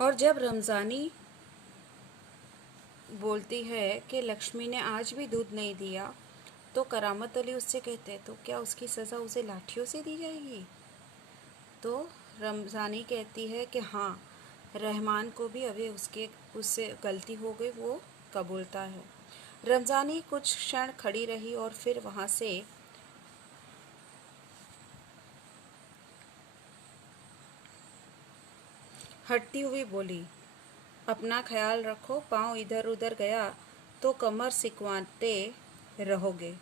और जब रमज़ानी बोलती है कि लक्ष्मी ने आज भी दूध नहीं दिया, तो करामत अली उससे कहते हैं तो क्या उसकी सज़ा उसे लाठियों से दी जाएगी? तो रमज़ानी कहती है कि हाँ, रहमान को भी अभी उससे गलती हो गई, वो कबूलता है। रमज़ानी कुछ क्षण खड़ी रही और फिर वहाँ से हटती हुई बोली, अपना ख्याल रखो, पाँव इधर उधर गया तो कमर सिकवाते रहोगे।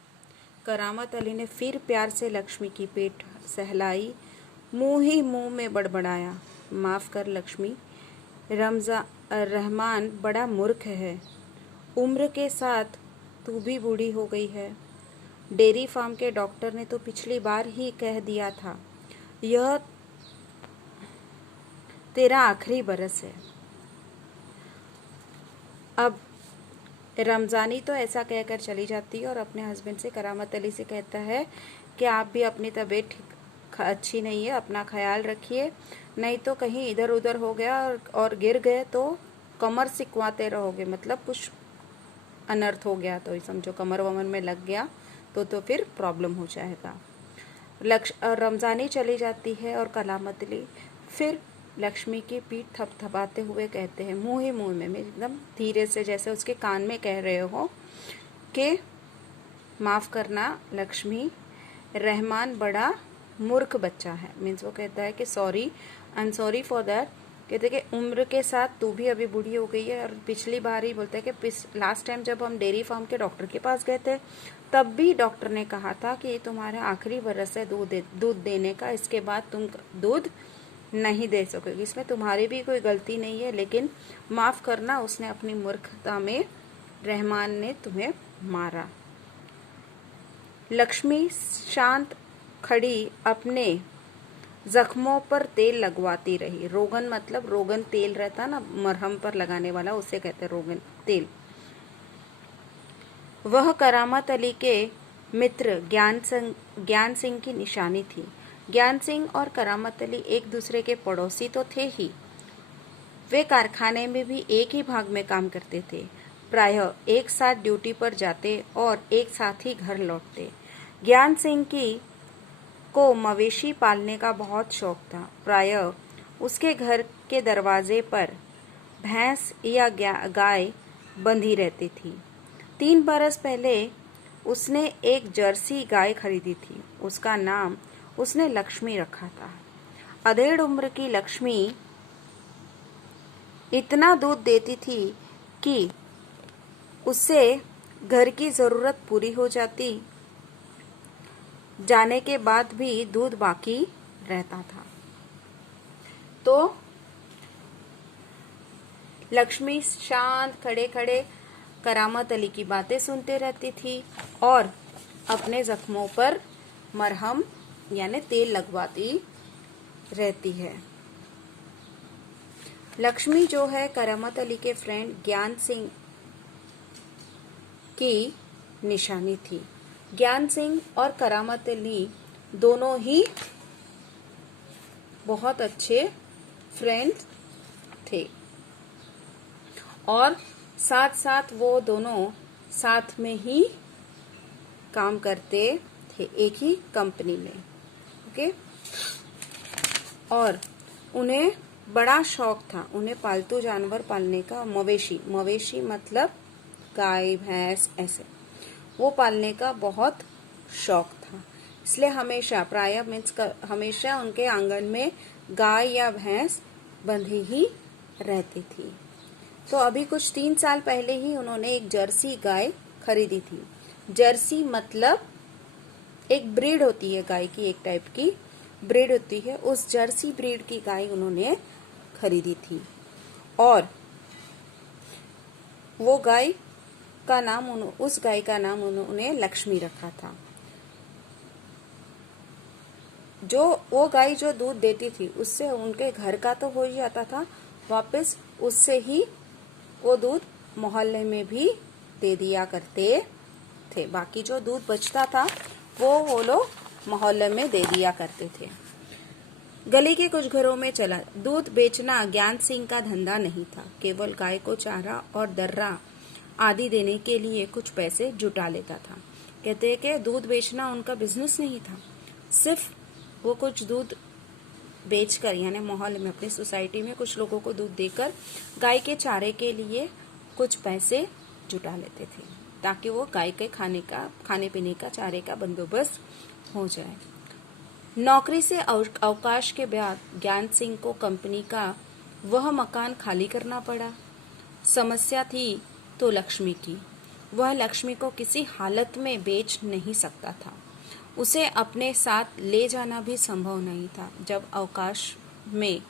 करामत अली ने फिर प्यार से लक्ष्मी की पीठ सहलाई, मुंह ही मुंह में बड़बड़ाया, माफ़ कर लक्ष्मी, रहमान बड़ा मूर्ख है। उम्र के साथ तू भी बूढ़ी हो गई है। डेयरी फार्म के डॉक्टर ने तो पिछली बार ही कह दिया था, यह तेरा आखिरी बरस है। अब रमज़ानी तो ऐसा कहकर चली जाती है और अपने हस्बैंड से, करामत अली से कहता है कि आप भी अपनी तबीयत अच्छी नहीं है, अपना ख्याल रखिए, नहीं तो कहीं इधर उधर हो गया और गिर गए तो कमर सिकवाते रहोगे, मतलब कुछ अनर्थ हो गया तो समझो कमर वमर में लग गया तो फिर प्रॉब्लम हो जाएगा। रमज़ानी चली जाती है और करामत अली फिर लक्ष्मी की पीठ थपथपाते हुए कहते हैं, मुंह ही मुंह में एकदम धीरे से, जैसे उसके कान में कह रहे हो कि माफ़ करना लक्ष्मी, रहमान बड़ा मूर्ख बच्चा है। मीन्स वो कहता है कि sorry, I am sorry for that. कहते कि उम्र के साथ तू भी अभी बूढ़ी हो गई है। और पिछली बार ही बोलते हैं कि लास्ट टाइम जब हम डेयरी फार्म के डॉक्टर के पास गए थे, तब भी डॉक्टर ने कहा था कि ये तुम्हारा आखिरी बरस है दूध देने का, इसके बाद तुम दूध नहीं दे सकोगे। इसमें तुम्हारी भी कोई गलती नहीं है, लेकिन माफ़ करना, उसने अपनी मूर्खता में रहमान ने तुम्हें मारा। लक्ष्मी शांत खड़ी अपने जख्मों पर तेल लगवाती रही। रोगन मतलब रोगन तेल रहता ना, मरहम पर लगाने वाला, उसे कहते हैं रोगन तेल। वह करामत अली के मित्र ज्ञान सिंह की निशानी थी। ज्ञान सिंह और करामत अली एक दूसरे के पड़ोसी तो थे ही, वे कारखाने में भी एक ही भाग में काम करते थे। प्रायः एक साथ ड्यूटी पर जाते और एक साथ ही घर लौटते। ज्ञान सिंह को मवेशी पालने का बहुत शौक था। प्रायः उसके घर के दरवाजे पर भैंस या गाय बंधी रहती थी। 3 बरस पहले उसने एक जर्सी गाय खरीदी थी। उसका नाम उसने लक्ष्मी रखा था। अधेड़ उम्र की लक्ष्मी इतना दूध देती थी कि उससे घर की जरूरत पूरी हो जाने के बाद भी दूध बाकी रहता था। तो लक्ष्मी शांत खड़े खड़े करामत अली की बातें सुनते रहती थी और अपने जख्मों पर मरहम यानी तेल लगवाती रहती है। लक्ष्मी जो है करामत अली के फ्रेंड ज्ञान सिंह की निशानी थी। ज्ञान सिंह और करामत अली दोनों ही बहुत अच्छे फ्रेंड्स थे और साथ साथ वो दोनों साथ में ही काम करते थे, एक ही कंपनी में। ओके। और उन्हें बड़ा शौक था, उन्हें पालतू जानवर पालने का, मवेशी मतलब गाय भैंस ऐसे, वो पालने का बहुत शौक था। इसलिए हमेशा प्रायः हमेशा उनके आंगन में गाय या भैंस बंधी ही रहती थी। तो अभी कुछ 3 साल पहले ही उन्होंने एक जर्सी गाय खरीदी थी। जर्सी मतलब एक ब्रीड होती है गाय की, एक टाइप की ब्रीड होती है। उस जर्सी ब्रीड की गाय उन्होंने खरीदी थी और वो गाय का नाम उस गाय का नाम उन्होंने लक्ष्मी रखा था। वो गाय जो दूध देती थी उससे उनके घर का तो हो ही जाता था, वापस उससे ही वो दूध मोहल्ले में भी दे दिया करते थे। बाकी जो दूध बचता था वो लोग मोहल्ले में दे दिया करते थे। गली के कुछ घरों में चला। दूध बेचना ज्ञान सिंह का धंधा नहीं था, केवल गाय को चारा और दर्रा आदि देने के लिए कुछ पैसे जुटा लेता था। कहते हैं कि दूध बेचना उनका बिजनेस नहीं था, सिर्फ वो कुछ दूध बेचकर, यानी मोहल्ले में अपनी सोसाइटी में कुछ लोगों को दूध देकर गाय के चारे के लिए कुछ पैसे जुटा लेते थे, ताकि वो गाय के खाने पीने का चारे का बंदोबस्त हो जाए। नौकरी से अवकाश के बाद ज्ञान सिंह को कंपनी का वह मकान खाली करना पड़ा। समस्या थी तो लक्ष्मी की। वह लक्ष्मी को किसी हालत में बेच नहीं सकता था, उसे अपने साथ ले जाना भी संभव नहीं था। जब अवकाश में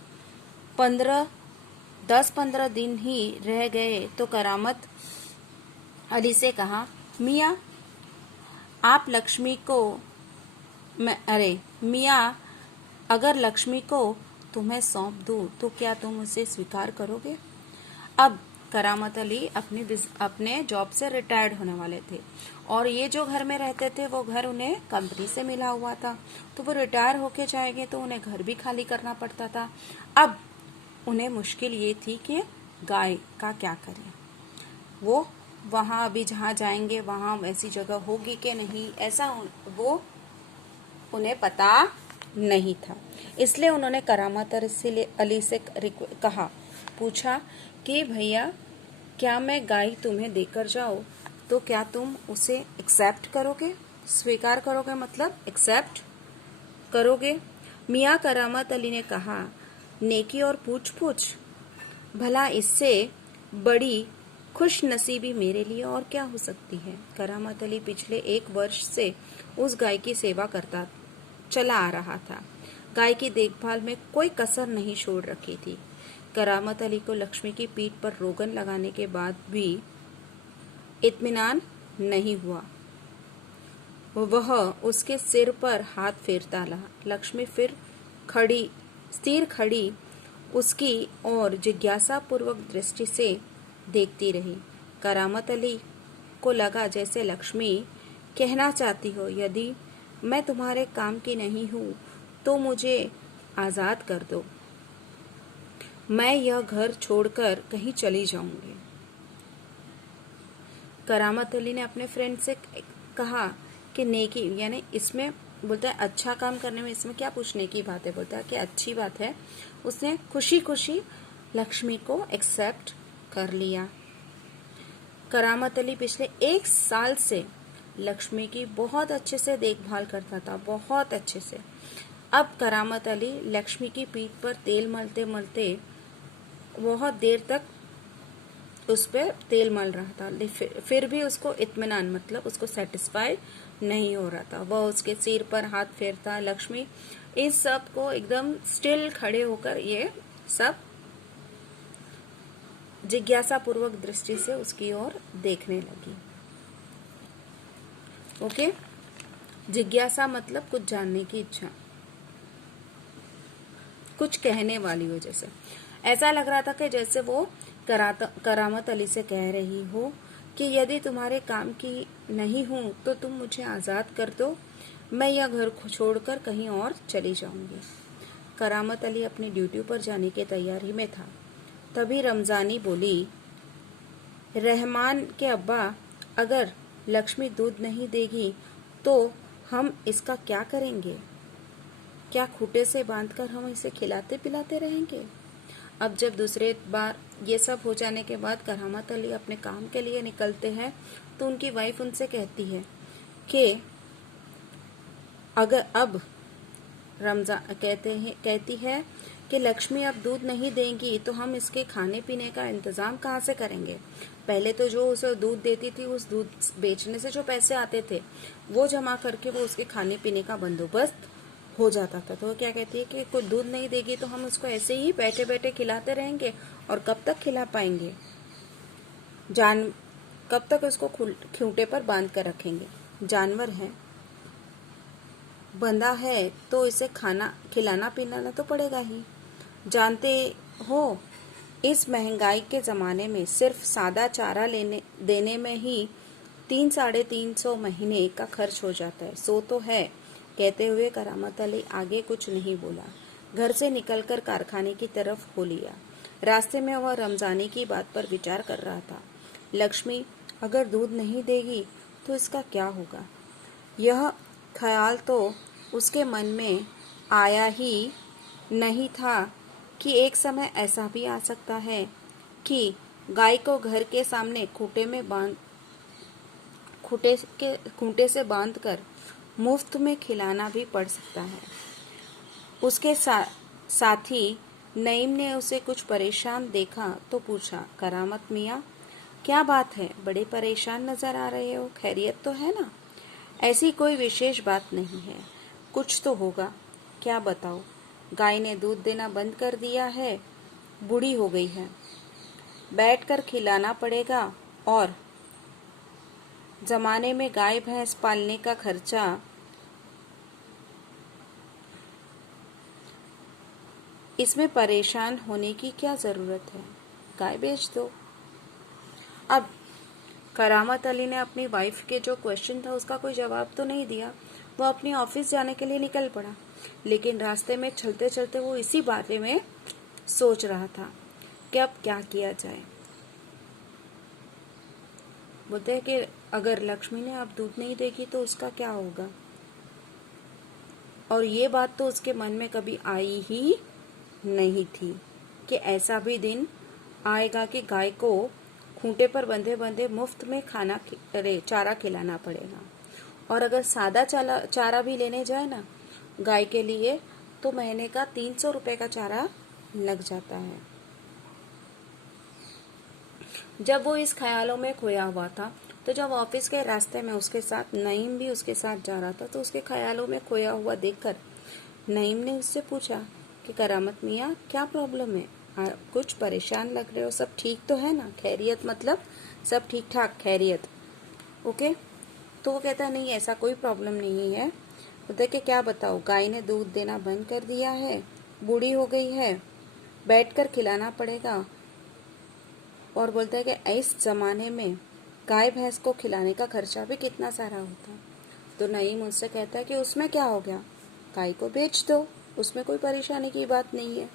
10-15 दिन ही रह गए तो करामत अली से कहा, मियाँ आप लक्ष्मी को मियाँ अगर लक्ष्मी को तुम्हें सौंप दूं तो क्या तुम उसे स्वीकार करोगे? अब करामत अली अपने जॉब से रिटायर्ड होने वाले थे और ये जो घर में रहते थे वो घर उन्हें कंपनी से मिला हुआ था, तो वो रिटायर होके जाएंगे तो उन्हें घर भी खाली करना पड़ता था। अब उन्हें मुश्किल ये थी कि गाय का क्या करें। वो वहाँ अभी जहाँ जाएंगे वहाँ वैसी जगह होगी कि नहीं, ऐसा वो उन्हें पता नहीं था। इसलिए उन्होंने करामत अली से पूछा कि भैया क्या मैं गाय तुम्हें देकर जाऊं तो क्या तुम उसे एक्सेप्ट करोगे, स्वीकार करोगे, मतलब एक्सेप्ट करोगे? मियाँ करामत अली ने कहा, नेकी और पूछ भला इससे बड़ी खुश नसीबी मेरे लिए और क्या हो सकती है। करामत अली पिछले 1 वर्ष से उस गाय की सेवा करता चला आ रहा था। गाय की देखभाल में कोई कसर नहीं छोड़ रखी थी। करामत अली को लक्ष्मी की पीठ पर रोगन लगाने के बाद भी इत्मीनान नहीं हुआ। वह उसके सिर पर हाथ फेरता रहा। लक्ष्मी फिर स्थिर खड़ी उसकी और जिज्ञासा पूर्वक दृष्टि से देखती रही। करामत अली को लगा जैसे लक्ष्मी कहना चाहती हो, यदि मैं तुम्हारे काम की नहीं हूँ तो मुझे आजाद कर दो, मैं यह घर छोड़कर कहीं चली जाऊंगी। करामत अली ने अपने फ्रेंड से कहा कि नेकी, यानी इसमें बोलता है अच्छा काम करने में इसमें क्या पूछने की बात है, बोलता है कि अच्छी बात है। उसने खुशी खुशी लक्ष्मी को एक्सेप्ट कर लिया। करामत अली पिछले 1 साल से लक्ष्मी की बहुत अच्छे से देखभाल करता था, बहुत अच्छे से। अब करामत अली लक्ष्मी की पीठ पर तेल मलते मलते बहुत देर तक उस पर तेल मल रहा था, फिर भी उसको इत्मीनान, मतलब उसको सेटिस्फाई नहीं हो रहा था। वह उसके सिर पर हाथ फेरता। लक्ष्मी इस सब को एकदम स्टिल खड़े होकर ये सब जिज्ञासा पूर्वक दृष्टि से उसकी ओर देखने लगी। ओके, जिज्ञासा मतलब कुछ जानने की इच्छा, कुछ कहने वाली हो। जैसे ऐसा लग रहा था कि जैसे वो करामत अली से कह रही हो कि यदि तुम्हारे काम की नहीं हूं तो तुम मुझे आजाद कर दो, मैं यह घर छोड़कर कहीं और चली जाऊंगी। करामत अली अपनी ड्यूटी पर जाने की तैयारी में था। तभी रमजानी बोली, रहमान के अब्बा, अगर लक्ष्मी दूध नहीं देगी तो हम इसका क्या करेंगे? क्या खूंटे से बांधकर हम इसे खिलाते पिलाते रहेंगे? अब जब दूसरे बार ये सब हो जाने के बाद करामत अली अपने काम के लिए निकलते हैं तो उनकी वाइफ उनसे कहती है कि अगर अब कहती है कि लक्ष्मी अब दूध नहीं देंगी तो हम इसके खाने पीने का इंतजाम कहाँ से करेंगे? पहले तो जो उसे दूध देती थी उस दूध बेचने से जो पैसे आते थे वो जमा करके वो उसके खाने पीने का बंदोबस्त हो जाता था। तो वो क्या कहती है कि कोई दूध नहीं देगी तो हम उसको ऐसे ही बैठे बैठे खिलाते रहेंगे, और कब तक खिला पाएंगे? कब तक उसको खूंटे पर बांध कर रखेंगे? जानवर है, बंधा है तो इसे खिलाना पिलाना तो पड़ेगा ही। जानते हो इस महंगाई के ज़माने में सिर्फ सादा चारा देने में ही 300-350 महीने का खर्च हो जाता है। सो तो है। कहते हुए करामत अली आगे कुछ नहीं बोला। घर से निकलकर कारखाने की तरफ हो लिया। रास्ते में वह रमजानी की बात पर विचार कर रहा था। लक्ष्मी अगर दूध नहीं देगी तो इसका क्या होगा? यह ख्याल तो उसके मन में आया ही नहीं था कि एक समय ऐसा भी आ सकता है कि गाय को घर के सामने खूंटे से बांधकर मुफ्त में खिलाना भी पड़ सकता है। उसके साथी नईम ने उसे कुछ परेशान देखा तो पूछा, करामत मियाँ, क्या बात है? बड़े परेशान नजर आ रहे हो, खैरियत तो है ना? ऐसी कोई विशेष बात नहीं है, कुछ तो होगा। क्या बताओ? गाय ने दूध देना बंद कर दिया है, बूढ़ी हो गई है, बैठकर खिलाना पड़ेगा और जमाने में गाय भैंस पालने का खर्चा इसमें परेशान होने की क्या जरूरत है? गाय बेच दो। अब करामत अली ने अपनी वाइफ के जो क्वेश्चन था उसका कोई जवाब तो नहीं दिया। वो अपनी ऑफिस जाने के लिए निकल पड़ा, लेकिन रास्ते में चलते चलते वो इसी बारे में सोच रहा था कि अब क्या किया जाए। बोलते हैं कि अगर लक्ष्मी ने अब दूध नहीं देगी तो उसका क्या होगा? और ये बात तो उसके मन में कभी आई ही नहीं थी कि ऐसा भी दिन आएगा कि गाय को खूंटे पर बंधे बंधे मुफ्त में चारा खिलाना पड़ेगा। और अगर सादा चारा भी लेने जाए ना गाय के लिए तो महीने का 300 रुपए का चारा लग जाता है। जब वो इस ख्यालों में खोया हुआ था तो जब ऑफिस के रास्ते में उसके साथ नईम भी उसके साथ जा रहा था तो उसके ख्यालों में खोया हुआ देखकर नईम ने उससे पूछा कि करामत मियाँ, क्या प्रॉब्लम है? कुछ परेशान लग रहे हो, सब ठीक तो है ना? खैरियत मतलब सब ठीक ठाक, खैरियत, ओके? तो वो कहता नहीं, ऐसा कोई प्रॉब्लम नहीं है। बोलते कि क्या बताओ, गाय ने दूध देना बंद कर दिया है, बूढ़ी हो गई है, बैठकर खिलाना पड़ेगा। और बोलता है कि इस जमाने में गाय भैंस को खिलाने का खर्चा भी कितना सारा होता है। तो नईम मुझसे कहता है कि उसमें क्या हो गया, गाय को बेच दो, उसमें कोई परेशानी की बात नहीं है।